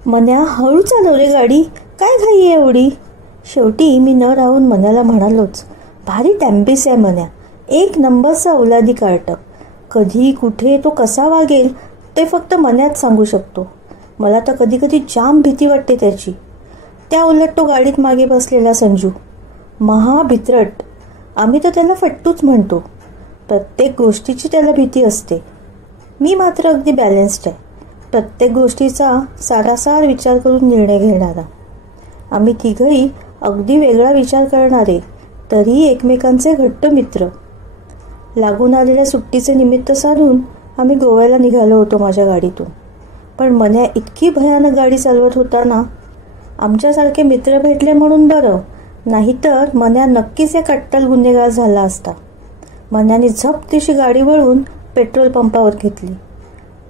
मन्या, हळू चालव रे गाडी, काय घाई आहे एवढी? शेवटी मी न राहून मन्याला म्हणालोच, भारी टॅम्पिस आहे मन्या, एक नंबरचा औलादी कार्ट. कधी कुठे तो कसा वागेल ते फक्त मन्याच सांगू शकतो. मला तर कधी कधी जाम भीती वाटते त्याची. त्या उलट तो गाडीत मागे बसलेला संजू, महाभित्रट. आम्ही तर त्याला फट्टूच म्हणतो. प्रत्येक गोष्टीची त्याला भीती असते. मी मात्र अगदी बॅलन्स्ड आहे, प्रत्येक गोष्टीचा सारासार विचार करून निर्णय घेणारा. आम्ही तिघही अगदी वेगळा विचार करणारे, तरी एकमेकांचे घट्ट मित्र. लागून आलेल्या सुट्टीचे निमित्त साधून आम्ही गोव्याला निघालो होतो माझ्या गाडीतून. पण मन्या इतकी भयानक गाडी चालवत होता ना, आमच्यासारखे मित्र भेटले म्हणून बरं, नाहीतर मन्या नक्कीच एक अट्टल गुन्हेगार झाला असता. मन्याने झपतीशी गाडी वळवून पेट्रोल पंपावर घेतली.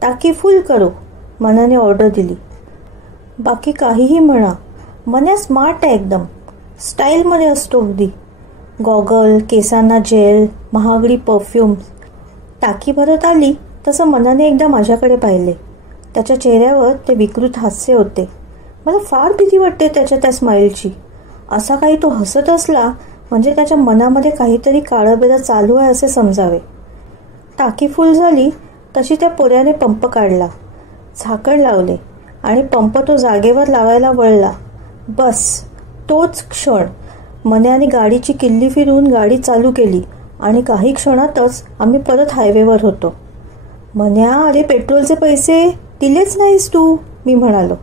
टाकी फुल करो, मन्याने ऑर्डर दिली. बाकी काहीही म्हणा, मन्या स्मार्ट आहे एकदम, स्टाईलमध्ये असतो अगदी. गॉगल, केसांना जेल, महागडी परफ्यूम. टाकी भरत आली तसं मनाने एकदा माझ्याकडे पाहिले. त्याच्या चेहऱ्यावर ते विकृत हास्य होते. मला फार भीती वाटते त्याच्या त्या स्माईलची. असा काही तो हसत असला म्हणजे त्याच्या मनामध्ये काहीतरी काळबेरा चालू आहे असे समजावे. टाकी फुल झाली तशी त्या पोऱ्याने पंप काढला, झाकण लावले आणि पंप तो जागेवर लावायला वळला. बस तोच क्षण मन्याने गाडीची किल्ली फिरून गाडी चालू केली आणि काही क्षणातच आम्ही परत हायवेवर होतो. मन्या, अरे पेट्रोलचे पैसे दिलेच नाहीस तू, मी म्हणालो.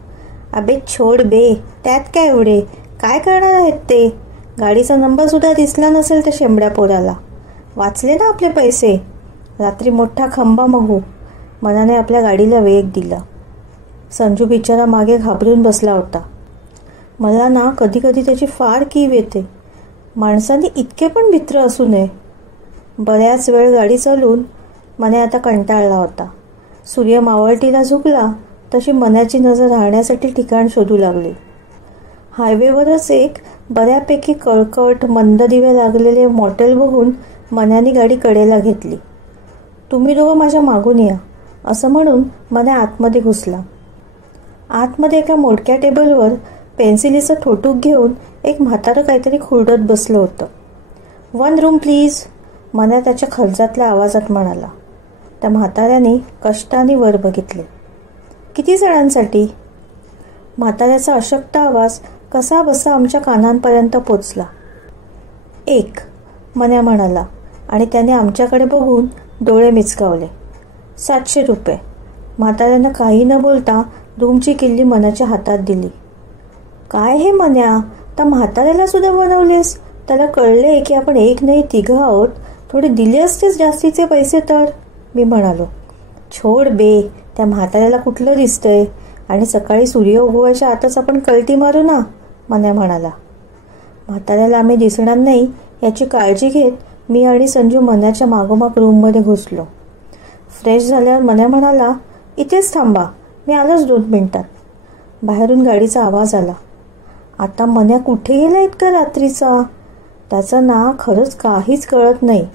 अबे छोड बे, त्यात काय एवढे, काय करणार आहेत ते? गाडीचा नंबर सुद्धा दिसला नसेल त्या शेंबड्या पोराला. वाचले ना आपले पैसे. रात्री मोठा खंबा मगू. मनाने आपल्या गाडीला वेग दिला. संजू बिचारा मागे घाबरून बसला होता. मला ना कधी कधी त्याची फार कीव येते. माणसाने इतके पण मित्र असू नये. बऱ्याच वेळ गाडी चालून मने आता कंटाळला होता. सूर्य मावळतीला झुकला तशी मनाची नजर राहण्यासाठी ठिकाण शोधू लागली. हायवेवरच एक बऱ्यापैकी कळकट मंद दिवे लागलेले मॉटेल बघून मनाने गाडी कडेला घेतली. तुम्ही दोघं माझ्या मागून या, असं म्हणून मने आतमध्ये घुसला. आतमध्ये एका मोडक्या टेबलवर पेन्सिलीचं ठोटूक घेऊन एक म्हातारं काहीतरी खुरडत बसलं होतं. 1 रूम प्लीज, मना त्याच्या खर्चातल्या आवाजात म्हणाला. त्या म्हाताऱ्याने कष्टाने वर बघितले. किती जणांसाठी? म्हाताऱ्याचा अशक्त आवाज कसा बसा आमच्या कानांपर्यंत पोचला. 1, मन्या म्हणाला आणि त्याने आमच्याकडे बघून डोळे मिचकावले. 700 रुपये. म्हाताऱ्यानं काही न बोलता रूमची किल्ली मनाच्या हातात दिली. काय हे मन्या, त्या म्हाताऱ्याला सुद्धा बनवलेस? त्याला कळले की आपण एक नाही तिघं आहोत, थोडे दिले असतेच जास्तीचे पैसे तर, मी म्हणालो. छोड बे, त्या म्हाताऱ्याला कुठलं दिसतंय, आणि सकाळी सूर्य उगवायच्या आतच आपण कल्टी मारू ना, मन्या म्हणाला. म्हाताऱ्याला आम्ही दिसणार नाही याची काळजी घेत मी आणि संजू मन्याच्या मागोमाग रूममध्ये घुसलो. फ्रेश झाल्यावर मन्या म्हणाला, इथेच थांबा, मी आलोच 2 मिनिटात. बाहेरून गाडीचा आवाज आला. आता मन्या कुठे गेला इतका रात्रीचा? त्याचं ना खरंच काहीच कळत नाही.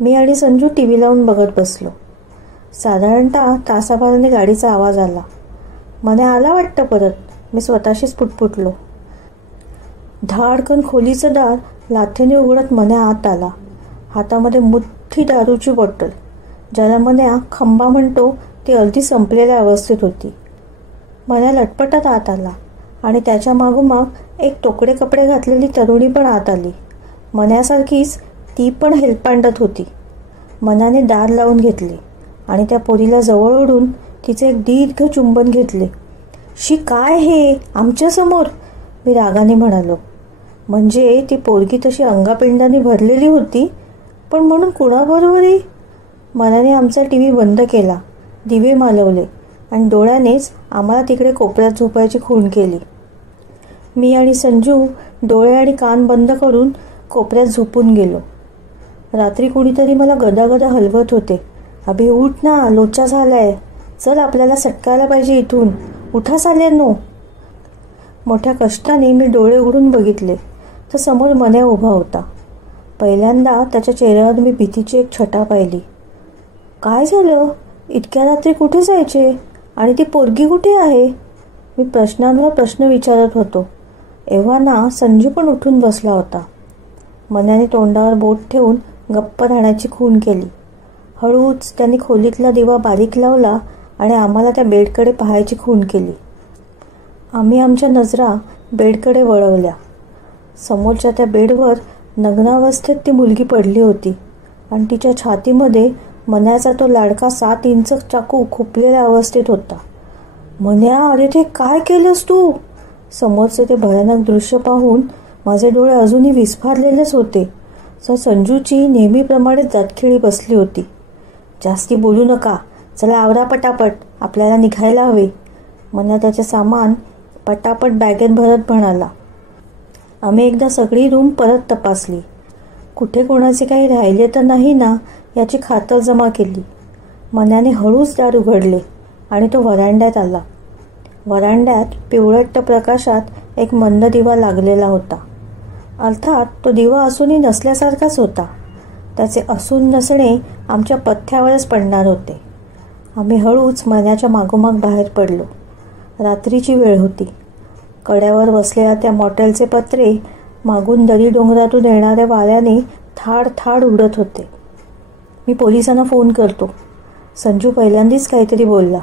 मी आणि संजू TV लावून बघत बसलो. साधारणतः तासाभराने गाडीचा आवाज आला. मन्या आला वाटतं परत, मी स्वतःशीच पुटपुटलो. धाडकन खोलीचं दार लाथेने उघडत मन्या आत आला. हातामध्ये मुठ्ठी दारूची बॉटल, ज्याला मन्या खंबा म्हणतो, ती अगदी संपलेल्या अवस्थेत होती. मन्या लटपटात आत आला आणि त्याच्या मागोमाग एक तोकडे कपडे घातलेली तरुणी पण आत आली. मन्यासारखीच ती पण हेलपांडत होती. मनाने दार लावून घेतले आणि त्या पोरीला जवळ ओढून तिचे एक दीर्घ चुंबन घेतले. शी, काय हे आमच्यासमोर, मी रागाने म्हणालो. म्हणजे ती पोरगी तशी अंगापिंडाने भरलेली होती, पण म्हणून कुणाबरोबरही? मनाने आमचा TV बंद केला, दिवे मालवले आणि डोळ्यानेच आम्हाला तिकडे कोपऱ्यात झोपायची खूण केली. मी आणि संजू डोळे आणि कान बंद करून कोपऱ्यात झोपून गेलो. रात्री कुणीतरी मला गदागदा हलवत होते. अभि उठ ना, लोचा झालाय, चल आपल्याला सटकायला पाहिजे इथून, उठा साल्यांनो. मोठ्या कष्टाने मी डोळे उघडून बघितले तर समोर मन्या उभा होता. पहिल्यांदा त्याच्या चेहऱ्यावर मी भीतीची एक छटा पाहिली. काय झालं? इतक्या रात्री कुठे जायचे? आणि ती पोरगी कुठे आहे? मी प्रश्नांवर प्रश्न विचारत होतो. एव्हा ना संजू पण उठून बसला होता. मन्याने तोंडावर बोट ठेवून गप्प राहण्याची खूण केली. हळूच त्यांनी खोलीतला दिवा बारीक लावला आणि आम्हाला त्या बेडकडे पाहायची खूण केली. आम्ही आमच्या नजरा बेडकडे वळवल्या. समोरच्या त्या बेडवर नग्नावस्थेत ती मुलगी पडली होती आणि तिच्या छातीमध्ये मन्याचा तो लाडका 7 इंच चाकू खुपलेल्या अवस्थेत होता. मन्या, अरे ते काय केलंस तू? समोरचे ते भयानक दृश्य पाहून माझे डोळे अजूनही विस्फारलेलेच होते. संजूची नेहमीप्रमाणे जातखिळी बसली होती. जास्ती बोलू नका, चला आवरा पटापट, आपल्याला निघायला हवे. मन्या त्याचे सामान पटापट बॅगेत भरत म्हणाला. आम्ही एकदा सगळी रूम परत तपासली. कुठे कोणाचे काही राहिले तर नाही ना याची खातरजमा केली. मन्याने हळूच दार उघडले आणि तो व्हरांड्यात आला. व्हरांड्यात पिवळट प्रकाशात एक मंद दिवा लागलेला होता. अर्थात तो दिवा असूनही नसल्यासारखाच होता. त्याचे असून नसणे आमच्या पथ्यावरच पडणार होते. आम्ही हळूच मन्याच्या मागोमाग बाहेर पडलो. रात्रीची वेळ होती. कड्यावर बसलेल्या त्या मॉटेलचे पत्रे मागून दरी डोंगरातून येणाऱ्या वाऱ्याने थाड थाड उडत होते. मी पोलिसांना फोन करतो. संजू पहिल्यांदाच काहीतरी बोलला.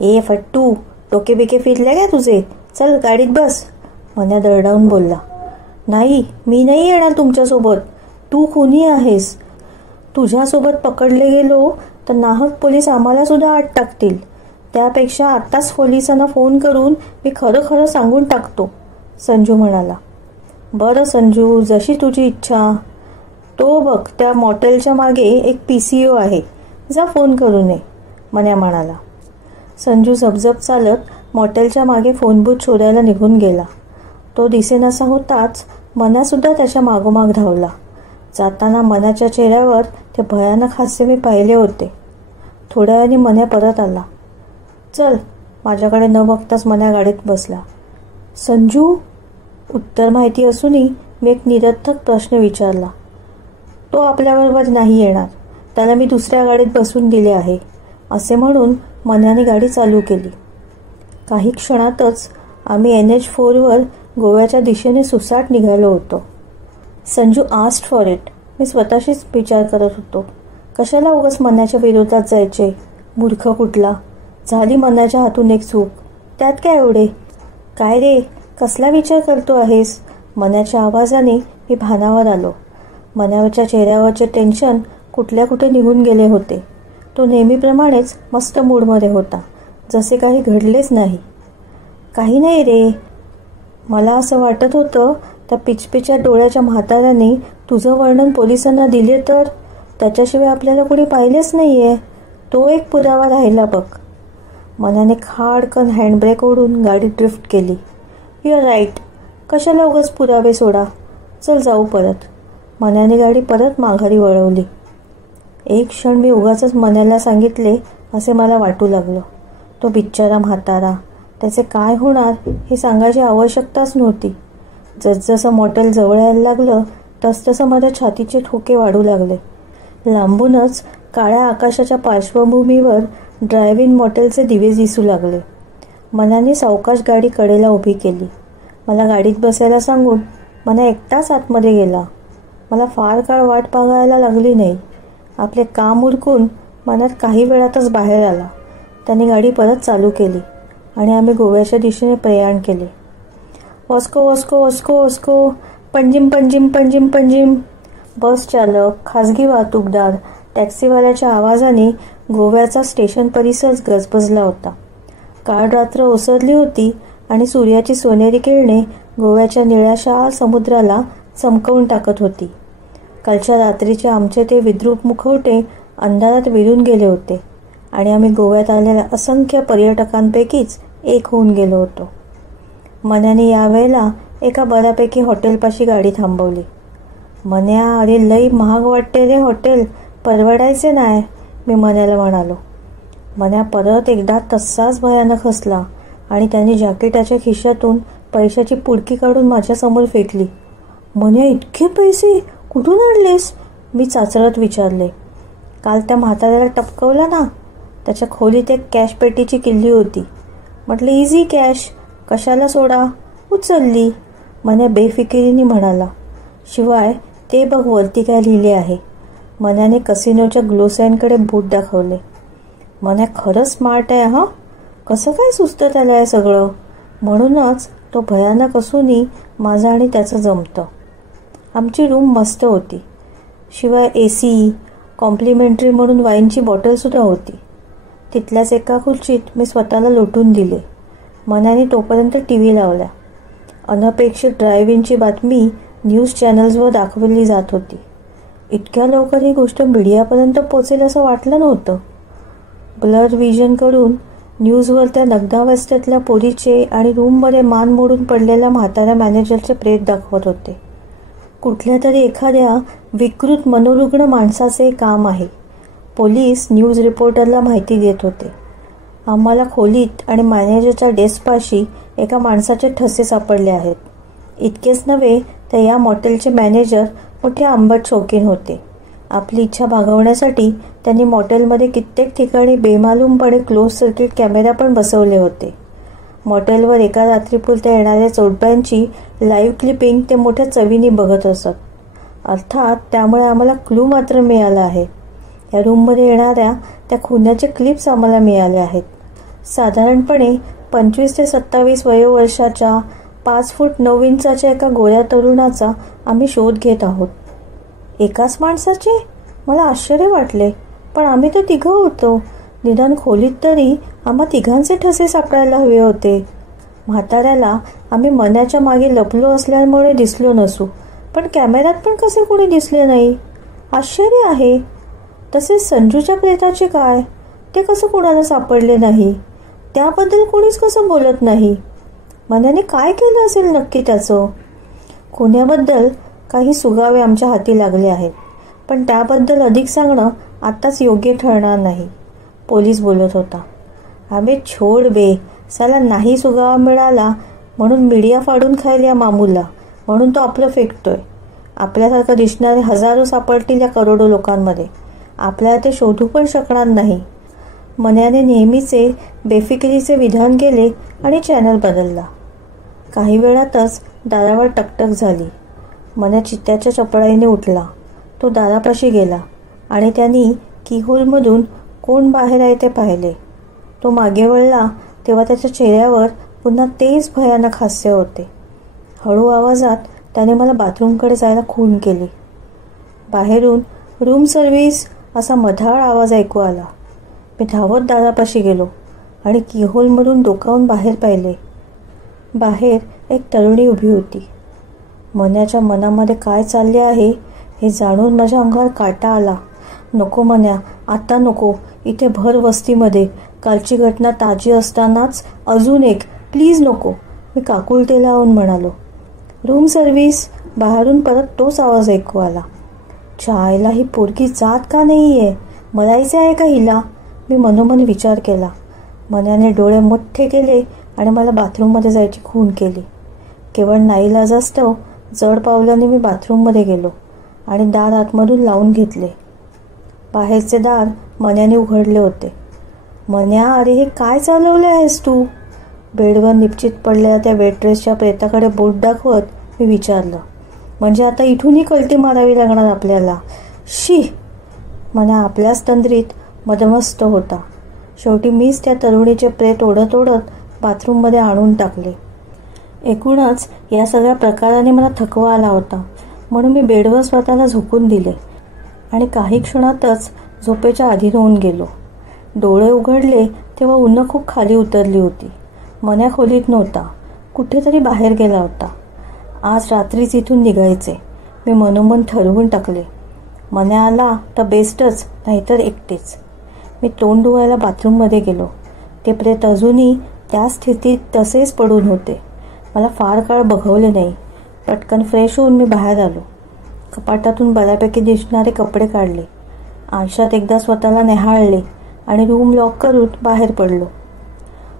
ए फट्टू, डोके बिके फिरले काय तुझे? चल गाडीत बस, मन्या दरडावून बोलला. नाही, मी नाही येणार तुमच्यासोबत. तू खुनी आहेस. तुझ्यासोबत पकडले गेलो तर नाहक पोलीस आम्हाला सुद्धा आत टाकतील. त्यापेक्षा आत्ताच पोलिसांना फोन करून मी खरं खरं सांगून टाकतो, संजू म्हणाला. बरं संजू, जशी तुझी इच्छा. तो बघ, त्या मॉटेलच्या मागे एक PCO आहे, जा फोन करून ये, मन्या म्हणाला. संजू झपझप चालत मॉटेलच्या मागे फोन बूथ शोधायला निघून गेला. तो दिसेनासा होताच मन्यासुद्धा त्याच्या मागोमाग धावला. जाताना मन्याच्या चेहऱ्यावर ते भयानक हास्य मी पाहिले होते. थोड्या वेळाने मन्या परत आला. चल, माझ्याकडे न बघताच मन्या गाडीत बसला. संजू? उत्तर माहिती असूनही मी एक निरर्थक प्रश्न विचारला. तो आपल्याबरोबर नाही येणार, त्याला मी दुसऱ्या गाडीत बसून दिले आहे, असे म्हणून मन्याने गाडी चालू केली. काही क्षणातच आम्ही NH4 गोव्याच्या दिशेने सुसाट निघालो होतो. Sanju asked for it. मी स्वतःशीच विचार करत होतो, कशाला उगाच मन्याच्या विरोधात जायचे, मूर्ख कुठला. झाली मन्याच्या हातून एक चूक, त्यात काय एवढे. काय रे, कसला विचार करतो आहेस? मन्याच्या आवाजाने मी भानावर आलो. मन्याच्या चेहऱ्यावरचे टेन्शन कुठे निघून गेले होते. तो नेहमीप्रमाणेच मस्त मूडमध्ये होता, जसे काही घडलेच नाही. काही नाही रे, मला असं वाटत होतं त्या पिचपिच्या डोळ्याच्या म्हाताऱ्याने तुझं वर्णन पोलिसांना दिले तर त्याच्याशिवाय आपल्याला कोणी पाहिलेच नाही आहे. तो एक पुरावा राहिला बघ. मन्याने खाडकन हँडब्रेक ओढून गाडी ड्रिफ्ट केली. यू आर राईट, कशाला उगाच पुरावे सोडा, चल जाऊ परत. मन्याने गाडी परत माघारी वळवली. एक क्षण मी उगाचच मन्याला सांगितले असे मला वाटू लागलं. तो बिचारा म्हातारा, त्याचे काय होणार हे सांगायची आवश्यकताच नव्हती. जसजसं मॉटेल जवळ यायला लागलं तसतसं माझ्या छातीचे ठोके वाढू लागले. लांबूनच काळ्या आकाशाच्या पार्श्वभूमीवर ड्राईव्ह इन मॉटेलचे दिवे दिसू लागले. मन्याने सावकाश गाडी कडेला उभी केली. मला गाडीत बसायला सांगून मन्या एकटाच आतमध्ये गेला. मला फार काळ वाट पाहायला लागली नाही. आपले काम उरकून मन्यात काही वेळातच बाहेर आला. त्याने गाडी परत चालू केली आणि आम्ही गोव्याच्या दिशेने प्रयाण केले. वॉस्को वॉस्को वॉस्को वॉस्को, पंजिम पंजिम पंजिम पंजिम. बस चालक, खाजगी वाहतूकदार, टॅक्सीवाल्याच्या आवाजाने गोव्याचा स्टेशन परिसर गजबजला होता. काळ रात्र ओसरली होती आणि सूर्याची सोनेरी किरणे गोव्याच्या निळ्याशार समुद्राला चमकवून टाकत होती. कालच्या रात्रीचे आमचे ते विद्रूप मुखवटे अंधारात विरून गेले होते आणि आम्ही गोव्यात आलेल्या असंख्य पर्यटकांपैकीच एक होऊन गेलो होतो. मन्याने यावेळेला एका बऱ्यापैकी हॉटेलपाशी गाडी थांबवली. मन्या, अरे लई महाग वाटते रे हॉटेल, परवडायचे नाही, मी मन्याला म्हणालो. मन्या परत एकदा तसाच भयानक हसला आणि त्याने जॅकेटाच्या खिशातून पैशाची पुडकी काढून माझ्यासमोर फेकली. मन्या, इतके पैसे कुठून आणलेस? मी चाचरत विचारले. काल त्या म्हाताऱ्याला टपकवला ना, त्याच्या खोलीत एक कॅश पेटीची किल्ली होती. म्हटलं इझी कॅश, कशाला सोडा. उचलली. मन्या बेफिकिरीने म्हणाला. शिवाय ते बघ वरती काय लिहिले आहे. मन्याने कसिनोच्या ग्लोसाईनकडे बोट दाखवले. मन्या खरंच स्मार्ट आहे हा. कसं काय सुचतं त्याला हे सगळं. म्हणूनच तो भयानक असूनही माझं आणि त्याचं जमतं. आमची रूम मस्त होती. शिवाय AC, कॉम्प्लिमेंटरी म्हणून वाईनची बॉटलसुद्धा होती. तिथल्याच एका खुर्चीत मी स्वतःला लोटून दिले. मनाने तोपर्यंत TV लावला. अनपेक्षित ड्राईव्ह-इनची बातमी न्यूज चॅनल्सवर दाखवली जात होती. इतक्या लवकर ही गोष्ट मीडियापर्यंत पोचेल असं वाटलं नव्हतं. ब्लर व्हिजनकडून न्यूजवर त्या नग्नावस्थेतल्या पोरीचे आणि रूममध्ये मान मोडून पडलेल्या म्हाताऱ्या मॅनेजरचे प्रेत दाखवत होते. कुठल्या तरी एखाद्या विकृत मनोरुग्ण माणसाचे काम आहे. पोलीस न्यूज रिपोर्टरला माहिती देत होते. आम्हाला खोलीत आणि मॅनेजरच्या डेस्कपाशी एका माणसाचे ठसे सापडले आहेत. इतकेच नव्हे तर या मॉटेलचे मॅनेजर मोठे आंबट शौकीन होते. आपली इच्छा भागवण्यासाठी त्यांनी मॉटेलमध्ये कित्येक ठिकाणी बेमालूमपणे क्लोज सर्किट कॅमेरा पण बसवले होते. मॉटेलवर एका रात्रीपुरत्या येणाऱ्या चोरट्यांची लाईव्ह क्लिपिंग ते मोठ्या चवीने बघत असत. अर्थात त्यामुळे आम्हाला क्लू मात्र मिळाला आहे. या रूममध्ये येणाऱ्या त्या खुन्याचे क्लिप्स आम्हाला मिळाले आहेत. साधारणपणे 25 ते 27 वयोवर्षाच्या 5 फूट 9 इंचाच्या एका गोऱ्या तरुणाचा आम्ही शोध घेत आहोत. एकाच माणसाचे? मला आश्चर्य वाटले. पण आम्ही तर तिघं होतो. निदान खोलीत तरी आम्हा तिघांचे ठसे सापडायला हवे होते. म्हाताऱ्याला आम्ही मन्याच्या मागे लपलो असल्यामुळे दिसलो नसू, पण कॅमेऱ्यात पण कसे कोणी दिसले नाही. आश्चर्य आहे. तसेच संजूच्या प्रेताचे काय? ते कसं कोणाला सापडले नाही? त्याबद्दल कोणीच कसं बोलत नाही? मन्याने काय केलं असेल नक्की त्याचं? खुन्याबद्दल काही सुगावे आमच्या हाती लागले आहेत, पण त्याबद्दल अधिक सांगणं आत्ताच योग्य ठरणार नाही. पोलीस बोलत होता. अबे छोड बे, साला नाही सुगावा मिळाला म्हणून मीडिया फाडून खायला या मामूला, म्हणून तो आपलं फेकतोय. आपल्यासारखं दिसणारे हजारो सापडतील या करोडो लोकांमध्ये. आपल्याला ते शोधू पण शकणार नाही. मन्याने नेहमीचे बेफिकिरीचे विधान केले आणि चॅनल बदलला. काही वेळातच दारावर टकटक झाली. मन्या चित्त्याच्या चपळाईने उठला. तो दारापाशी गेला आणि त्यांनी कीहोलमधून कोण बाहेर आहे ते पाहिले. तो मागे वळला तेव्हा त्याच्या चेहऱ्यावर पुन्हा तेच भयानक हास्य होते. हळू आवाजात त्याने मला बाथरूमकडे जायला खूण केली. बाहेरून रूम सर्व्हिस असा मधाळ आवाज ऐकू आला. मी धावत दारापाशी गेलो आणि कीहोलमधून डोकावून बाहेर पाहिले. बाहेर एक तरुणी उभी होती. मन्याच्या मनामध्ये काय चालले आहे हे जाणून माझ्या अंगावर काटा आला. नको मन्या, आता नको. इथे भर वस्तीमध्ये कालची घटना ताजी असतानाच अजून एक, प्लीज नको. मी काकुलते लावून म्हणालो. Room service. बाहेरून परत तोच आवाज ऐकू आला. चायला ही पोरगी जात का नाही आहे? मरायचे आहे का हिला? मी मनोमन विचार केला. मन्याने डोळे मोठे केले आणि मला बाथरूममध्ये जायची खूण केली. केवळ नाईलाजास्तव जड पावलाने मी बाथरूममध्ये गेलो आणि दार आतमधून लावून घेतले. बाहेरचे दार मन्याने उघडले होते. मन्या, अरे हे काय चालवले आहेस तू? बेडवर निपचित पडलेल्या त्या वेट्रेसच्या प्रेताकडे बोट दाखवत मी विचारलं. म्हणजे आता इथूनही कलटी मारावी लागणार आपल्याला? शी. मन्या आपल्याच तंद्रीत मदमस्त होता. शेवटी मीच त्या तरुणीचे प्रेत ओढत ओढत बाथरूममध्ये आणून टाकले. एकूणच या सगळ्या प्रकाराने मला थकवा आला होता, म्हणून मी बेडवर स्वतःला झोकून दिले आणि काही क्षणातच झोपेच्या अधीन होऊन गेलो. डोळे उघडले तेव्हा ऊन खूप खाली उतरली होती. मन्या खोलीत नव्हता. कुठेतरी बाहेर गेला होता. आज रात्रीच इथून निघायचे मी मनोमन ठरवून टाकले. मन्या आला तर बेस्टच, नाहीतर एकटेच. मी तोंड धुवायला बाथरूममध्ये गेलो. ते प्रेत अजूनही त्या स्थितीत तसेच पडून होते. मला फार काळ बघवले नाही. पटकन फ्रेश होऊन मी बाहेर आलो. कपाटातून बऱ्यापैकी दिसणारे कपडे काढले. आरशात एकदा स्वतःला निहाळले आणि रूम लॉक करून बाहेर पडलो.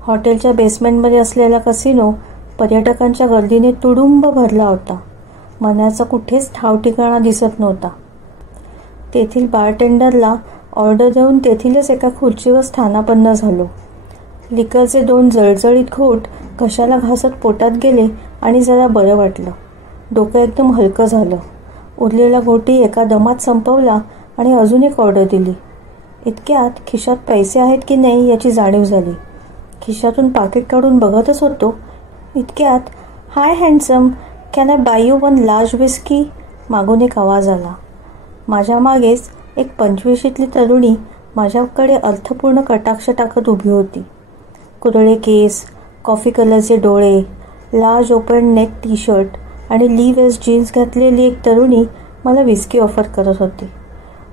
हॉटेलच्या बेसमेंटमध्ये असलेला कसिनो पर्यटकांच्या गर्दीने तुडुंब भरला होता. मन्याचा कुठेच ठाव ठिकाणा दिसत नव्हता. तेथील बारटेंडरला ऑर्डर देऊन तेथीलच एका खुर्चीवर स्थानापन्न झालो. लिकरचे 2 जळजळीत घोट घशाला घासत पोटात गेले आणि जरा बरं वाटलं. डोकं एकदम हलकं झालं. उरलेला घोटी एका दमात संपवला आणि अजून एक ऑर्डर दिली. इतक्यात खिशात पैसे आहेत की नाही याची जाणीव झाली. खिशातून पाकिट काढून बघतच होतो. इतक्यात, hi handsome, can I buy you 1 large whisky? मागून एक आवाज आला. माझ्या मागेच एक 25शीतली तरुणी माझ्याकडे अर्थपूर्ण कटाक्ष टाकत उभी होती. कुरळे केस, कॉफी कलरचे डोळे, large open neck T shirt आणि ली वेस्ट जीन्स घातलेली एक तरुणी मला विस्की ऑफर करत होती.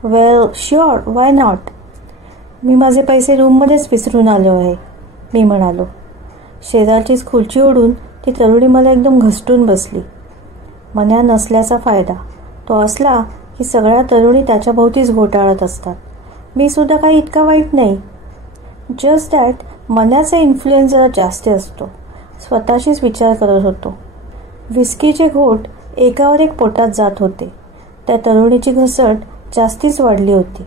वेल श्युअर, वाय नॉट? मी माझे पैसे रूममध्येच विसरून आलो आहे, मी म्हणालो. शेजारचीच खुर्ची ओढून ती तरुणी मला एकदम घसटून बसली. मन्या नसल्याचा फायदा. तो असला की सगळ्या तरुणी त्याच्या भोवतीच घोटाळत असतात. मी सुद्धा काही इतका वाईट नाही. जस्ट दॅट मन्याचा इन्फ्लुएन्स जरा जास्त असतो. स्वतःशीच विचार करत होतो. विस्कीचे घोट एकावर एक पोटात जात होते. त्या तरुणीची घसट जास्तीच वाढली होती.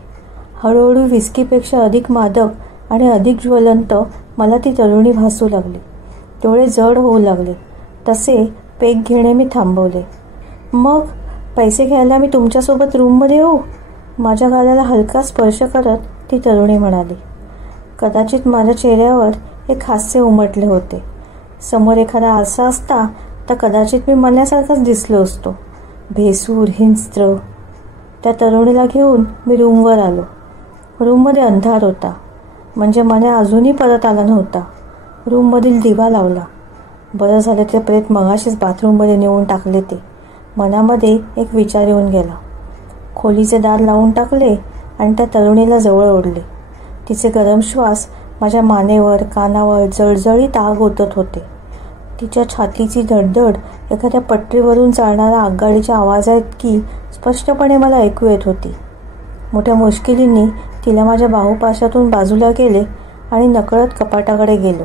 हळूहळू विस्कीपेक्षा अधिक मादक आणि अधिक ज्वलंत मला ती तरुणी भासू लागली. डोळे जड होऊ लागले. तसे पेग घेणे मी थांबवले. मग पैसे घ्यायला मी तुमच्यासोबत रूममध्ये येऊ? माझ्या गालाला हलका स्पर्श करत ती तरुणी म्हणाली. कदाचित माझ्या चेहऱ्यावर एक हास्य उमटले होते. समोर एखादा आरसा असता तर कदाचित मी मन्यासारखाच दिसलो असतो, भेसूर, हिंस्त्र. त्या तरुणीला घेऊन मी रूमवर आलो. रूममध्ये अंधार होता, म्हणजे मन्या अजूनही परत आला नव्हता. रूममधील दिवा लावला. बरं झालं ते प्रेत मगाशीच बाथरूममध्ये नेऊन टाकले. ते मनामध्ये एक विचार येऊन गेला. खोलीचे दार लावून टाकले आणि त्या तरुणीला जवळ ओढले. तिचे गरम श्वास माझ्या मानेवर, कानावर जळजळीत आग ओतत होते. तिच्या छातीची धडधड एखाद्या पटरीवरून चालणाऱ्या आगगाडीच्या आवाजाइतकी स्पष्टपणे मला ऐकू येत होती. मोठ्या मुश्किलींनी तिला माझ्या बाहुपाशातून बाजूला केले आणि नकळत कपाटाकडे गेलो.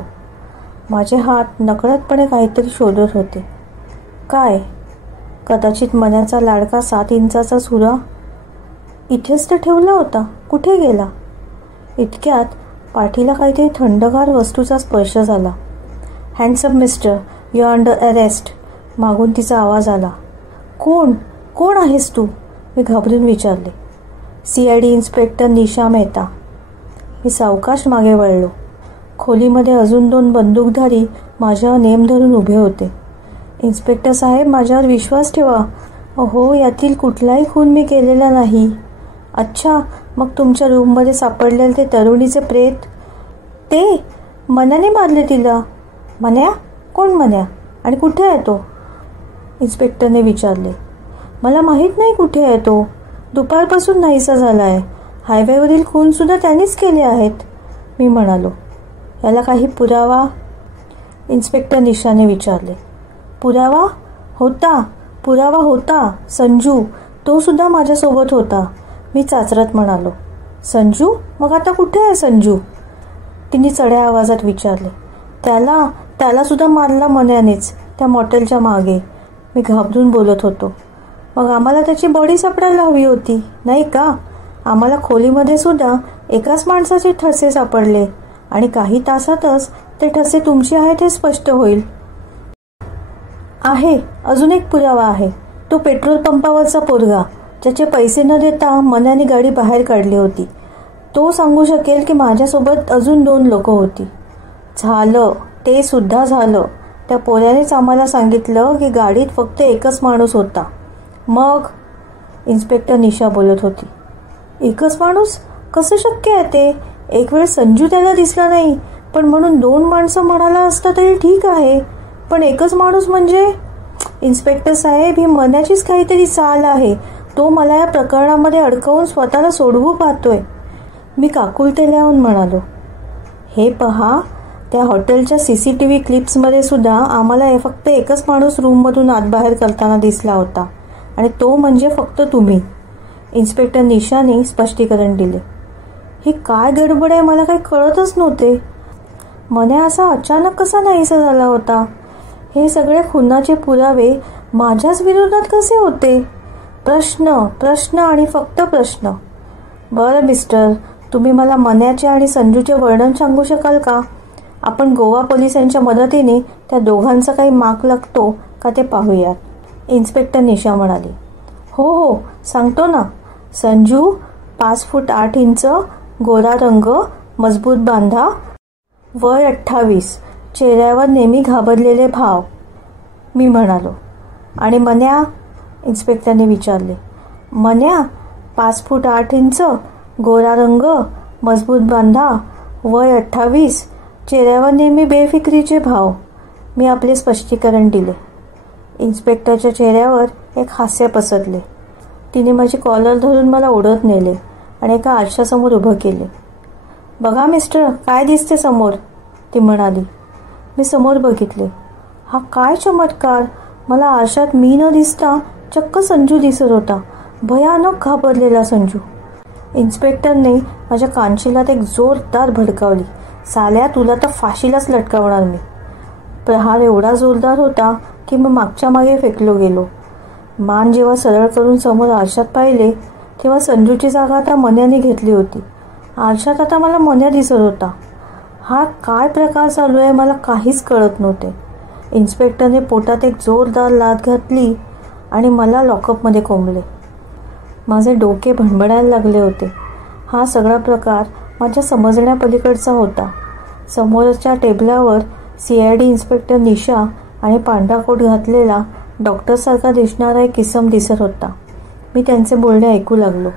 माझे हात नकळतपणे काहीतरी शोधत होते. काय? कदाचित मन्याचा लाडका 7 इंचाचा सुरा. इथेच तर ठेवला होता. कुठे गेला? इतक्यात पाठीला काहीतरी थंडगार वस्तूचा स्पर्श झाला. Handsome mister, you are under arrest. मागून तिचा आवाज आला. कोण? कोण आहेस तू? मी घाबरून विचारले. CID इन्स्पेक्टर निशा मेहता. मी सावकाश मागे वळलो. खोलीमध्ये अजून 2 बंदूकधारी माझ्यावर नेम धरून उभे होते. इन्स्पेक्टर साहेब, माझ्यावर विश्वास ठेवा. अहो, यातील कुठलाही खून मी केलेला नाही. अच्छा, मग तुमच्या रूममध्ये सापडलेले ते तरुणीचे प्रेत? ते मन्याने मारले तिला. मन्या? कोण मन्या? आणि कुठे आहे तो? इन्स्पेक्टरने विचारले. मला माहीत नाही कुठे आहे तो. दुपारपासून नाहीसा झाला आहे. हायवेवरील खूनसुद्धा त्यांनीच केले आहेत, मी म्हणालो. याला काही पुरावा? इन्स्पेक्टर निशाने विचारले. पुरावा होता. संजू, तो सुद्धा माझ्यासोबत होता, मी चाचरत म्हणालो. संजू? मग आता कुठे आहे संजू? तिने चढ्या आवाजात विचारले. त्याला सुद्धा मारला मन्यानेच, त्या मॉटेलच्या मागे, मी घाबरून बोलत होतो. मग आम्हाला त्याची बॉडी सापडायला हवी होती, नाही का? आम्हाला खोलीमध्ये सुद्धा एकाच माणसाचे ठसे सापडले आणि काही तासातच ते ठसे तुमचे आहेत हे स्पष्ट होईल. आहे, अजून एक पुरावा आहे. तो पेट्रोल पंपावरचा पोरगा, ज्याचे पैसे न देता मन्याने गाडी बाहेर काढली होती. तो सांगू शकेल की माझ्यासोबत अजून 2 लोक होती. झालं, ते सुद्धा झालं. त्या पोऱ्यानेच आम्हाला सांगितलं की गाडीत फक्त एकच माणूस होता. मग? इन्स्पेक्टर निशा बोलत होती. एकच माणूस? कसं शक्य आहे ते? एक वेळ संजू त्याला दिसला नाही, पण म्हणून 2 माणसं म्हणाला असता तरी ठीक आहे, पण एकच माणूस म्हणजे? इन्स्पेक्टर साहेब, ही मन्याचीच काहीतरी चाल आहे. तो मला या प्रकरणामध्ये अडकवून स्वतःला सोडवू पाहतोय, मी काकुलते लावून म्हणालो. हे पहा, त्या हॉटेलच्या CCTV क्लिप्समध्ये सुद्धा आम्हाला फक्त एकच माणूस रूममधून आतबाहेर करताना दिसला होता आणि तो म्हणजे फक्त तुम्ही, इन्स्पेक्टर निशाने स्पष्टीकरण दिले. ही काय गडबड आहे, मला काही कळतच नव्हते. मन्या असा अचानक कसा नाहीसा झाला होता? हे सगळे खुनाचे पुरावे माझ्याच विरोधात कसे होते? प्रश्न आणि फक्त प्रश्न. बरं मिस्टर, तुम्ही मला मन्याचे आणि संजूचे वर्णन सांगू शकाल का? आपण गोवा पोलिसांच्या मदतीने त्या दोघांचा काही माग लागतो का ते पाहूयात. इन्स्पेक्टर निशा म्हणाली. हो हो, सांगतो ना. संजू 5 फूट 8 इंच, गोरा रंग, मजबूत बांधा, वय 28, चेहऱ्यावर नेहमी घाबरलेले भाव, मी म्हणालो. आणि मन्या? इन्स्पेक्टरने विचारले. मन्या 5 फूट 8 इंच, गोरा रंग, मजबूत बांधा, वय 28, चेहऱ्यावर नेहमी बेफिक्रीचे भाव, मी आपले स्पष्टीकरण दिले. इन्स्पेक्टरच्या चेहऱ्यावर एक हास्य पसरले. तिने माझी कॉलर धरून मला ओढत नेले आणि एका आरशासमोर उभं केले. बघा मिस्टर, काय दिसते समोर, ती म्हणाली. मी समोर बघितले. हा काय चमत्कार! मला आरशात मी न दिसता चक्क संजू दिसत होता. भयानक घाबरलेला संजू. इन्स्पेक्टरने माझ्या कानशिलात एक जोरदार भडकावली. साल्या, तुला तर फाशीलाच लटकावणार मी. प्रहार एवढा जोरदार होता की मी मागच्या मागे फेकलो गेलो. मान जेव्हा सरळ करून समोर आरशात पाहिले तेव्हा संजूची जागा आता मन्याने घेतली होती. आरशात आता मला मन्या दिसत होता. हा काय प्रकार चालू आहे मला काहीच कळत नव्हते. इन्स्पेक्टरने पोटात एक जोरदार लाथ घातली आणि मला लॉकअपमध्ये कोंबले. माझे डोके भणभणायला लागले होते. हा सगळा प्रकार माझ्या समजण्यापलीकडचा होता. समोरच्या टेबलावर CID इन्स्पेक्टर निशा आणि पांढरा कोट घातलेला डॉक्टरसारखा दिसणारा एक किसम दिसत होता. मी त्यांचे बोलणे ऐकू लागलो.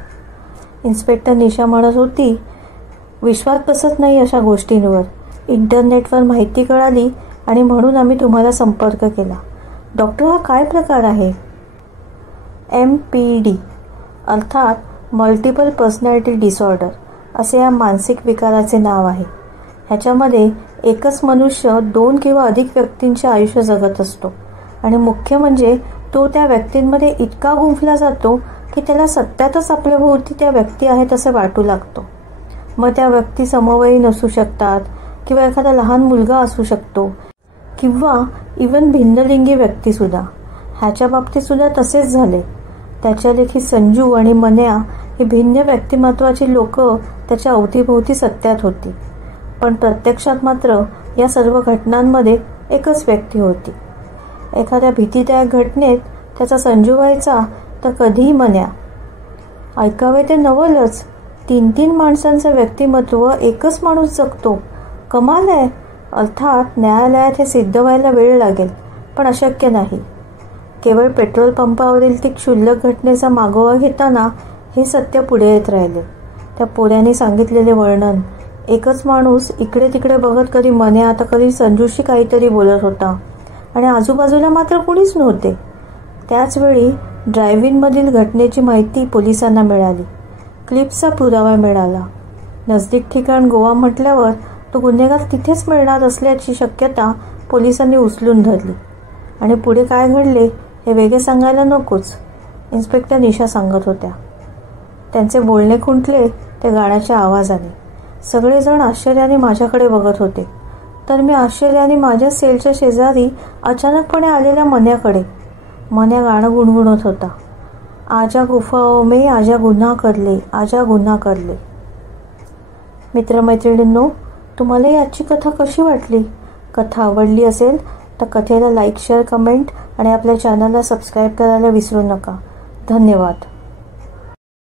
इन्स्पेक्टर निशा म्हणत होती, विश्वास बसत नाही अशा गोष्टींवर. इंटरनेटवर माहिती कळाली आणि म्हणून आम्ही तुम्हाला संपर्क केला. डॉक्टर, हा काय प्रकार आहे? MPD अर्थात मल्टिपल पर्सनॅलिटी डिसऑर्डर असे या मानसिक विकाराचे नाव आहे. ह्याच्यामध्ये एकच मनुष्य 2 किंवा अधिक व्यक्तींचे आयुष्य जगत असतो आणि मुख्य म्हणजे तो त्या व्यक्तींमध्ये इतका गुंफला जातो की त्याला सत्यातच आपल्या भोवती त्या व्यक्ती आहेत असे वाटू लागतो. मग त्या व्यक्ती समवयीन असू शकतात किंवा एखादा लहान मुलगा असू शकतो किंवा इवन भिन्नलिंगी व्यक्तीसुद्धा. ह्याच्या बाबतीतसुद्धा तसेच झाले. त्याच्या लेखी संजू आणि मन्या ही भिन्न व्यक्तिमत्वाची लोक त्याच्या अवतीभोवती सत्यात होती. पण प्रत्यक्षात मात्र या सर्व घटनांमध्ये एकच व्यक्ती होती. एखाद्या भीतीदायक घटनेत त्याचा संजू व्हायचा तर कधीही मन्या. ऐकावे ते नवलच. 3 माणसांचं व्यक्तिमत्व एकच माणूस जगतो. कमाल आहे. अर्थात न्यायालयात हे सिद्ध व्हायला वेळ लागेल, पण अशक्य नाही. केवळ पेट्रोल पंपावरील ती क्षुल्लक घटनेचा मागोवा घेताना हे सत्य पुढे येत राहिले. त्या पोऱ्याने सांगितलेले वर्णन, एकच माणूस इकडे तिकडे बघत कधी मन्या आता कधी संजूशी काहीतरी बोलत होता आणि आजूबाजूला मात्र कुणीच नव्हते. त्याचवेळी ड्राईव्ह-इनमधील घटनेची माहिती पोलिसांना मिळाली. क्लिप्सचा पुरावा मिळाला. नजदीक ठिकाण गोवा म्हटल्यावर तो गुन्हेगार तिथेच मिळणार असल्याची शक्यता पोलिसांनी उचलून धरली. आणि पुढे काय घडले हे वेगळे सांगायला नकोच, इन्स्पेक्टर निशा सांगत होत्या. त्यांचे बोलणे खुंटले ते गाण्याच्या आवाजाने. सगळेजण आश्चर्याने माझ्याकडे बघत होते. तर मी आश्चर्याने माझ्या सेलच्या शेजारी अचानकपणे आलेल्या मन्याकडे. मन्या गाणं गुणगुणत होता. आजा गुफाओं में आजा गुन्हा कर ले, आजा गुन्हा कर ले. मित्रमैत्रिणींनो, तुम्हाला आजची कथा कशी वाटली? कथा आवडली असेल तर कथेला लाईक, शेअर, कमेंट आणि आपल्या चॅनलला सबस्क्राईब करायला विसरू नका. धन्यवाद.